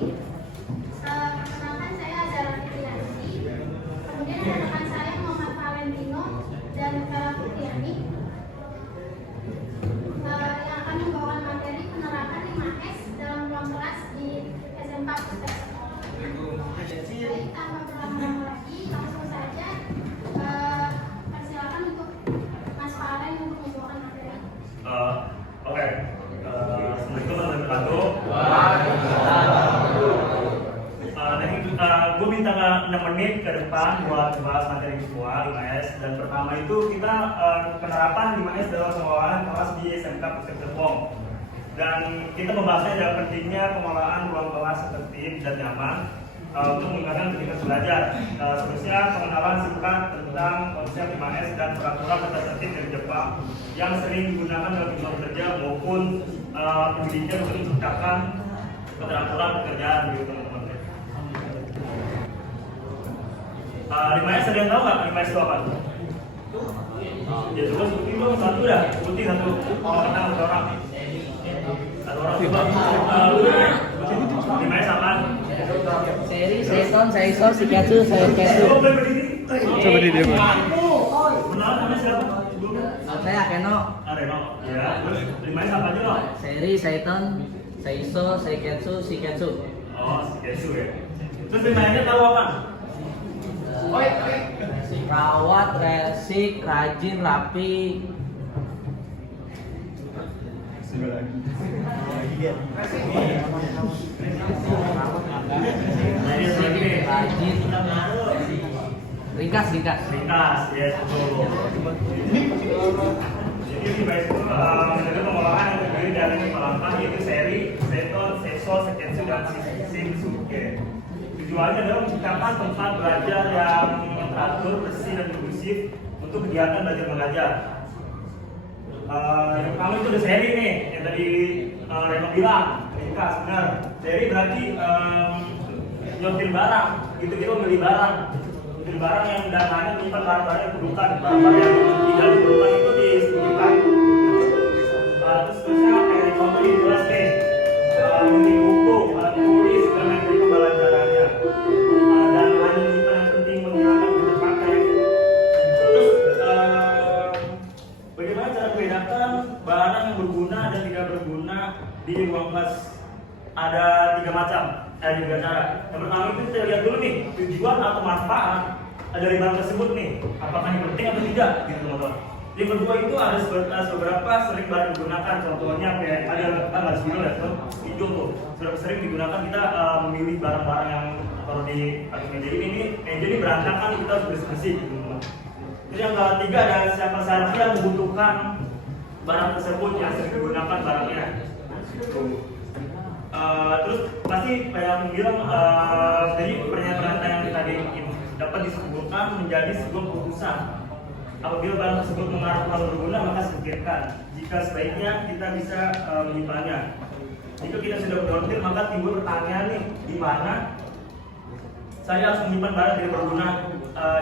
Perkenalkan saya Azara Fitrianti. Kemudian ada rekan saya Muhammad Valentino dan Vera Fitriani yang akan membawakan materi penerapan 5S dalam ruang kelas di SMK Pusat. Baik, tanpa berlama-lama lagi, langsung saja persilakan untuk Mas Valen untuk membawakan materi. Oke. Assalamualaikum warahmatullahi wabarakatuh. Gue minta 6 menit ke depan buat bahas materi semua 5S. Dan pertama itu kita penerapan 5S dalam pengelolaan kelas di SMK Pusat Serpong. Dan kita membahasnya dalam pentingnya pengelolaan ruang kelas tertib dan nyaman untuk meningkatkan kualitas belajar. Seterusnya pengenalan singkat tentang konsep 5S dan peraturan tata tertib dari Jepang yang sering digunakan dalam dunia kerja maupun pendidikan untuk menciptakan keteraturan pekerjaan gitu teman-teman. 5S ada yang tahu nggak 5S itu apa? Ya coba sebutin dong satu dah, sebutin satu. Kenal satu orang. Satu orang coba. 5S apa? Seri, Seiton, Seiso, Shikatsu, Seiketsu. Coba di dia. Benar namanya siapa? Saya Akeno. Reno. Ya. Terus 5S apa aja lo? Seri, Seiton, Seiso, Seiketsu, Shikatsu. Oh, Shikatsu ya. Terus 5S-nya tahu apa? Rawat, resik, rajin, rapi. Rajin. Ringkas, Ringkas, ya betul. Jadi 5S itu menjaga pengolahan yang terdiri dari 5 langkah yaitu seri, seton, seso, seketsu, dan shiksuke. Tujuannya adalah menciptakan tempat belajar yang teratur, bersih, dan kondusif untuk kegiatan belajar mengajar. Yang pertama itu ada seri nih, yang tadi Reno bilang, ringkas, benar. Seri berarti nyotir barang, gitu kita beli barang. Nyotir barang yang dananya menyimpan barang-barang yang diperlukan, barang-barang yang tidak diperlukan itu disembunyikan. Terusnya kayak contoh di kelas nih, ngetik buku, alat tulis, dan lain dari pembelajarannya. Dan hanya menyimpan yang penting menghilangkan yang terpakai. Terus bagaimana cara membedakan barang yang berguna dan tidak berguna di ruang kelas? Ada 3 macam, ada 3 cara. Yang pertama itu kita lihat dulu nih tujuan atau manfaat dari barang tersebut nih, apakah ini penting atau tidak, gitu teman-teman. Yang kedua itu ada seberapa sering barang digunakan. Contohnya kayak ada tanggal sinyal ya, hijau tuh. Seberapa sering digunakan kita memilih barang-barang yang taruh di atas meja ini meja ini berantakan kita harus bersih-bersih, gitu teman-teman. Terus yang ketiga ada siapa saja yang membutuhkan barang tersebut yang sering digunakan barangnya. Terus pasti banyak yang bilang jadi pernyataan yang tadi dapat disimpulkan menjadi sebuah keputusan. Apabila barang tersebut mengarah kurang berguna maka singkirkan. Jika sebaiknya kita bisa menyimpannya. Jika kita sudah berhenti maka timbul pertanyaan nih, di mana saya harus menyimpan barang tidak berguna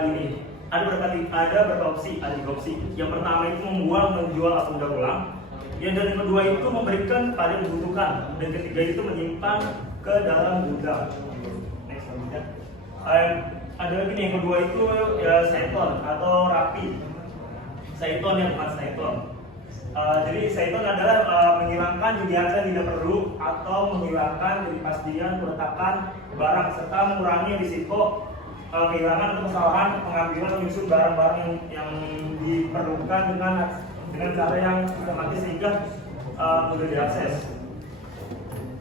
ini? Ada beberapa opsi, ada 3 opsi. Yang pertama itu membuang, menjual atau mendaur ulang. Yang kedua itu memberikan pada yang dibutuhkan. Dan ketiga itu menyimpan ke dalam gudang. Next selanjutnya. Ada lagi nih yang kedua itu ya seton atau rapi. Seton yang bukan seton. Jadi seton adalah menghilangkan kegiatan tidak perlu atau menghilangkan ketidakpastian peletakan barang serta mengurangi risiko kehilangan atau kesalahan pengambilan menyusun barang-barang yang diperlukan dengan cara yang sistematis sehingga mudah diakses.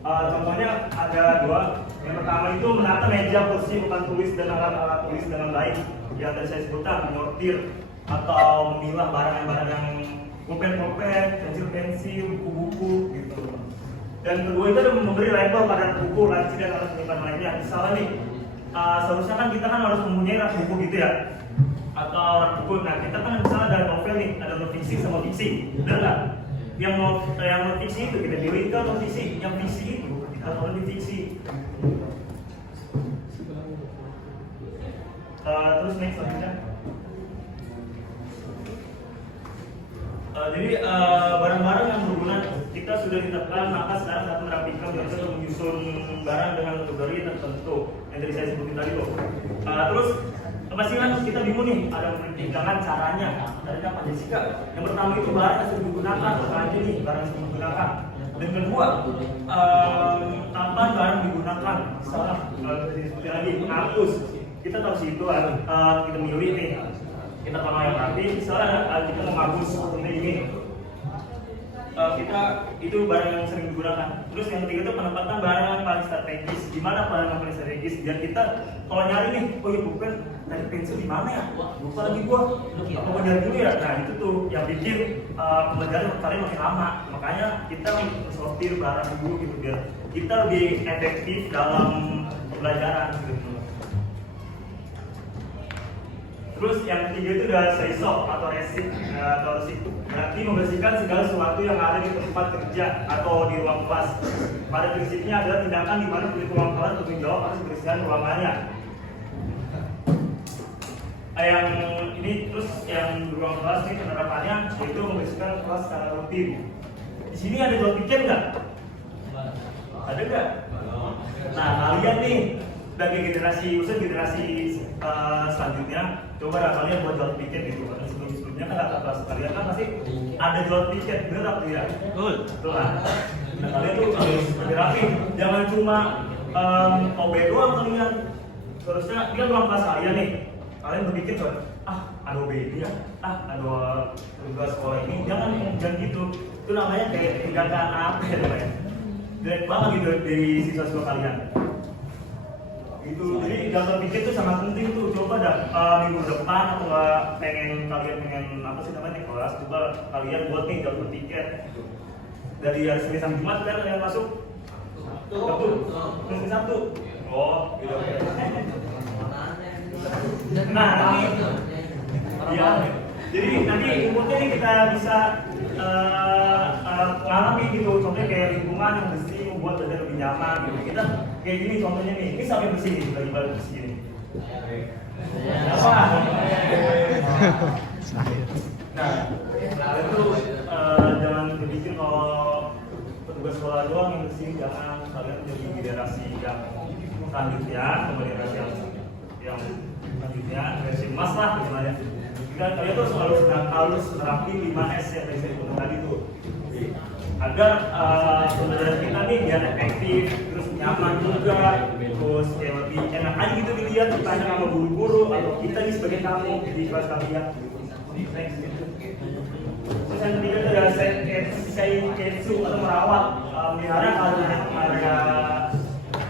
Contohnya ada 2. Yang pertama itu menata meja, kursi, papan tulis dan alat-alat tulis dengan baik. Yang tadi saya sebutkan, menyortir atau memilah barang-barang yang pulpen, pensil, buku-buku gitu. Dan kedua itu ada memberi label pada buku, laci dan alat penyimpanan lainnya. Misalnya nih, seharusnya kan kita kan harus mempunyai rak buku gitu ya, atau rak buku. Nah kita kan misalnya ada novel nih, ada non fiksi sama fiksi, benar nggak? Yang non fiksi itu kita pilih ke non fiksi, yang fiksi itu kita taruh di fiksi. Terus next selanjutnya. Jadi barang-barang yang berguna kita kita sudah ditetapkan, maka sekarang saat merapikan dan untuk menyusun barang dengan kategori tertentu yang tadi saya sebutin tadi loh. Terus pasti kan kita bingung nih, ada perbincangan caranya. Tadi kan Pak Jessica, yang pertama itu barang yang sudah digunakan, apa aja nih barang yang sudah digunakan. Dan kedua, kapan barang digunakan? Misalnya, seperti lagi menghapus, kita tahu sih itu kita milih nih, kita pakai yang rapi. Misalnya kita menghapus seperti ini, kita itu barang yang sering digunakan. Terus yang ketiga itu penempatan barang yang paling strategis. Gimana barang yang paling strategis? Biar kita kalau nyari nih, oh ya bukan dari pensil di mana ya? Lupa lagi gua. Mau nyari dulu ya. Nah itu tuh yang bikin pembelajaran kalian makin lama. Makanya kita sortir barang dulu gitu biar kita lebih efektif dalam pembelajaran gitu. Terus yang ketiga itu adalah seisok atau resik atau situ. Berarti membersihkan segala sesuatu yang ada di tempat kerja atau di ruang kelas. Pada prinsipnya adalah tindakan di mana pemilik ruang kelas bertanggung jawab atas kebersihan ruangannya. Yang ini terus yang ruang kelas ini penerapannya yaitu membersihkan kelas secara rutin. Di sini ada jual tiket nggak? Ada nggak? Nah kalian nih sebagai generasi selanjutnya coba lah kalian buat jual tiket gitu. Sebelumnya kan kelas kalian kan pasti ada jual tiket, bener apa tidak? Betul kan? Nah kalian tuh harus lebih rapi, jangan cuma OB doang kalian. Seharusnya dia ruang kelas kalian nih, kalian berpikir ada OB dia, ada tugas sekolah ini, jangan gitu. Itu namanya kayak tindakan apa ya namanya? Jelek banget gitu dari siswa-siswa kalian. Itu jadi daftar tiket itu sangat penting tuh. Coba minggu depan atau kalian pengen apa sih namanya kelas, coba kalian buat nih daftar tiket dari hari Senin sampai Jumat kan kalian masuk Sabtu. Oh gitu. Nah nanti ya jadi nanti umurnya nih kita bisa ngalami gitu, contohnya kayak lingkungan yang bersih membuat belajar lebih nyaman gitu. Kita kayak gini contohnya nih, ini sampai bersih nih, lagi balik bersih nih. Apa? Nah, itu jangan berpikir kalau petugas sekolah doang yang bersih, jangan kalian jadi generasi yang selanjutnya, generasi yang selanjutnya, generasi emas lah gimana. Kalian tuh harus terapi 5S yang saya sebutkan tadi tuh, agar pembelajaran kita nih biar efektif, terus nyaman juga, terus ya lebih enak aja gitu dilihat, ditanya sama guru-guru atau kita nih sebagai tamu di kelas kalian. Terus yang ketiga itu adalah seiketsu atau merawat, melihara area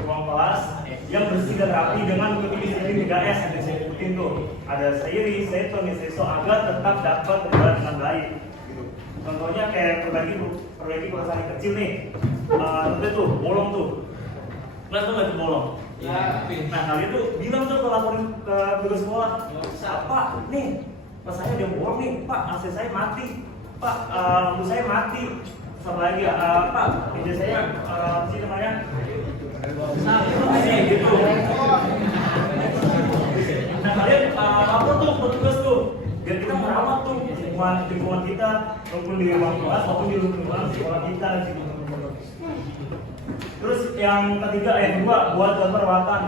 ruang kelas yang bersih dan rapi dengan mengikuti disiplin 3S yang saya sebutin tuh. Ada seiri, seiton, seiso agar tetap dapat berjalan dengan baik. Gitu. Contohnya kayak perbaiki kelas kecil nih. Contohnya tuh bolong tuh. Kelas tuh lagi bolong. Nah kalian tuh bilang tuh ke laporin ke tugas sekolah. Pak, nih pas saya ada bolong nih. Pak, AC saya mati. Pak, lampu saya mati. Sama lagi Pak, meja saya apa sih namanya? Gitu. Nah kalian lapor tuh petugas tuh biar kita merawat tuh lingkungan kita maupun di ruang kelas maupun di lingkungan sekolah kita gitu. Terus yang ketiga, yang kedua buat perawatan,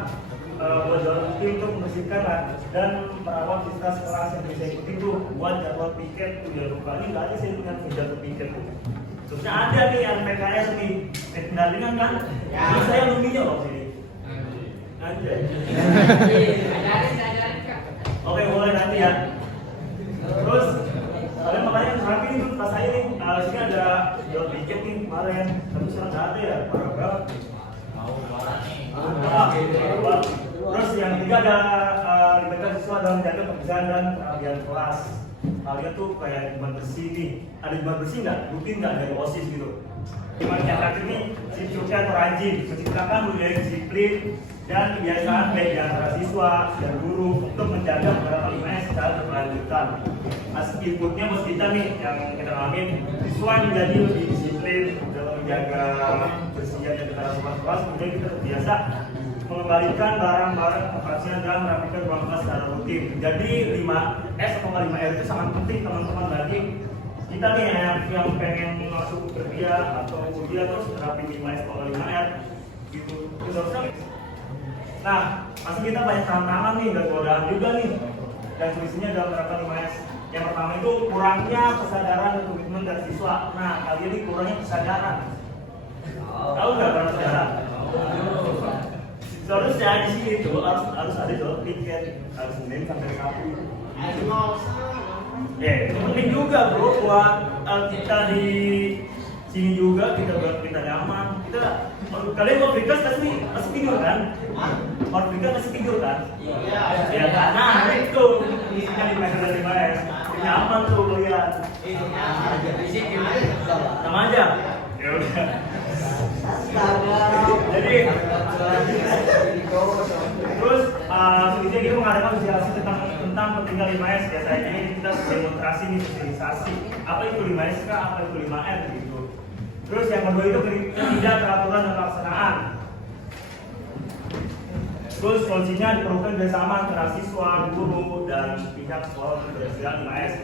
buat jadwal rutin untuk membersihkan dan merawat fasilitas kelas yang bisa ikuti tuh, buat jadwal piket tuh jangan lupa. Ini nggak ada sih dengan jadwal piket tuh. Terusnya ada nih yang PKS nih, pendampingan kan? Ini saya luminya loh sini. Aja. Oke, boleh nanti ya. Terus kalian makanya nanti nih pas saya nih, sini ada jual tiket nih kemarin, tapi sekarang nggak ada ya, parah banget. Terus yang ketiga ada libatkan siswa dalam menjaga kebersihan dan kerapian kelas. Kalian tuh kayak lingkungan bersih nih, ada lingkungan bersih nggak? Rutin nggak dari OSIS gitu? Lingkungan yang terakhir nih, siswa atau rajin, menciptakan budaya disiplin dan kebiasaan baik di antara siswa dan guru untuk menjaga beberapa 5S secara berkelanjutan. Hasil inputnya buat kita nih yang kita alamin, siswa menjadi lebih disiplin dalam menjaga kebersihan dan kebersihan kelas, kemudian kita terbiasa mengembalikan barang-barang kebersihan dan merapikan ruang kelas secara rutin. Jadi 5S atau 5R itu sangat penting teman-teman bagi kita nih yang pengen masuk kerja atau kuliah terus terapin 5S atau 5R gitu. Terus nah, pasti kita banyak tantangan nih, dan godaan juga nih. Dan solusinya dalam menerapkan 5S. Yang pertama itu kurangnya kesadaran dan komitmen dari siswa. Nah, kali ini kurangnya kesadaran. Tahu nggak kurang kesadaran? Seharusnya di sini tuh harus ada job tiket, harus Senin sampai Sabtu. Itu penting juga bro buat kita di sini juga kita nyaman. Kalian mau breakfast pasti tidur kan? Mau breakfast pasti tidur kan? Iya. Nah itu isinya di pelajaran 5S. Nyaman tuh lihat. Sama aja. Ya udah. Jadi terus sebenarnya kita mengadakan sosialisasi tentang pentingnya 5S. Biasanya ini kita demonstrasi nih, sosialisasi apa itu 5S kah, apa itu 5R gitu. Terus yang kedua itu tidak peraturan dan pelaksanaan. Terus solusinya diperlukan bersama antara siswa, guru, dan pihak sekolah untuk berhasil 5S.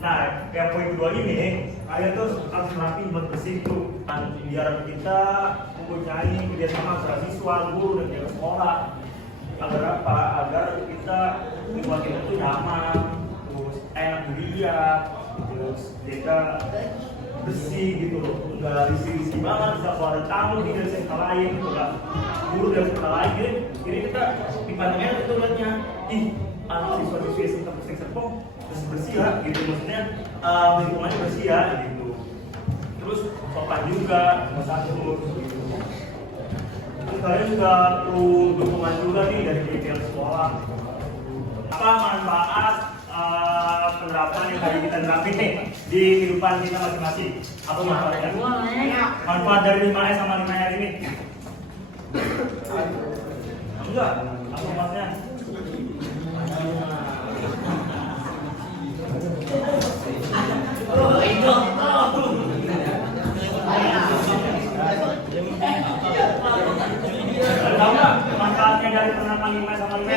Nah, yang poin kedua ini, kalian tuh harus melatih buat bersih tuh, biar kita mempunyai kerjasama antara siswa, guru, dan pihak sekolah. Agar apa? Agar kita membuat kita tuh nyaman, terus enak dilihat, terus kita bersih gitu loh, nggak risih-risih banget. Bisa kalau ada tamu di dari sekolah lain, gitu kan, guru dari sekolah lain, jadi kita dipandangnya itu lihatnya, ih, anak siswa-siswi SMK Serpong bersih ya, gitu maksudnya lingkungannya bersih ya, gitu. Terus sopan juga, nomor satu, gitu. Terus kalian juga perlu dukungan juga nih dari pihak sekolah. Apa manfaat penerapan yang tadi kita terapin nih di kehidupan kita masing-masing? Apa manfaatnya? Manfaat dari 5S sama 5R ini? Enggak, apa maksudnya? Tahu nggak manfaatnya dari penerapan 5 sama 5?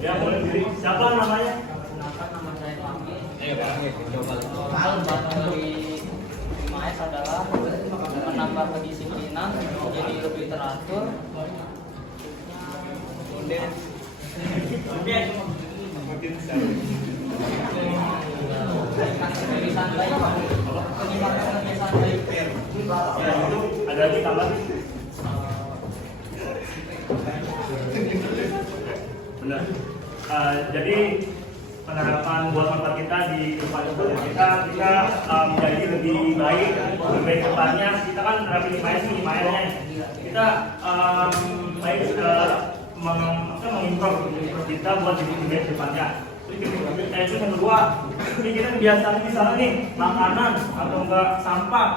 Ya boleh diri. Siapa namanya? Nama saya Fahmi. Manfaat dari 5S adalah menambah kedisiplinan, jadi lebih teratur. Lebih santai, lebih santai. Ya itu ada lagi tambah. Benar. Jadi penerapan buat manfaat kita di kehidupan kita menjadi lebih baik depannya. Kita kan terapin 5S nih, 5R-nya kita baik mengimprove kita buat jadi lebih baik depannya. Terus yang kedua, ini kita kebiasaan misalnya nih makanan atau enggak sampah,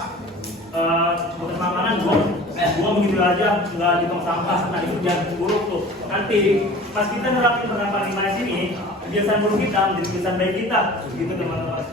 bukan makanan buang gitu aja, nggak ditong sampah. Nah itu jangan buruk tuh. Nanti pas kita nerapin penerapan 5S ini, kebiasaan buruk kita menjadi kebiasaan baik kita, gitu teman-teman.